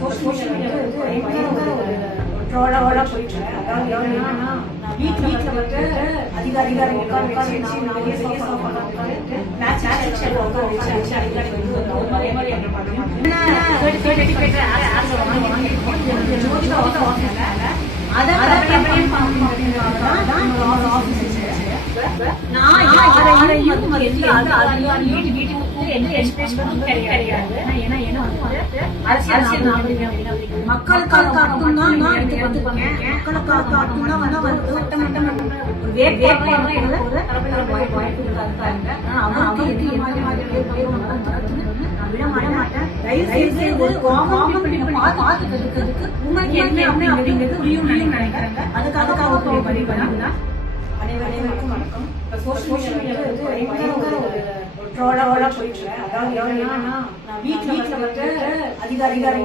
Social media வந்து பயங்கர ஒரு ட்ரோலா போயிட்டு இருக்கு. அதாவது என்னன்னா வீட்டுல வந்து அதிகாரிகள் உட்கார வச்சு பெரிய சோஃபா உட்காந்து மேட்ச் உட்கார வச்சு அதிகாரி வந்து அதே மாதிரி என்ன பண்ணுவோம் மக்களுக்காக மட்டும்தான் அனைவருக்கும் வணக்கம். சோஷியல் மீடியா வந்து பயங்கர ஒரு ட்ரோலா போயிட்டு இருக்கு. அதாவது என்னன்னா வீட்டுல வந்து அதிகாரிகள்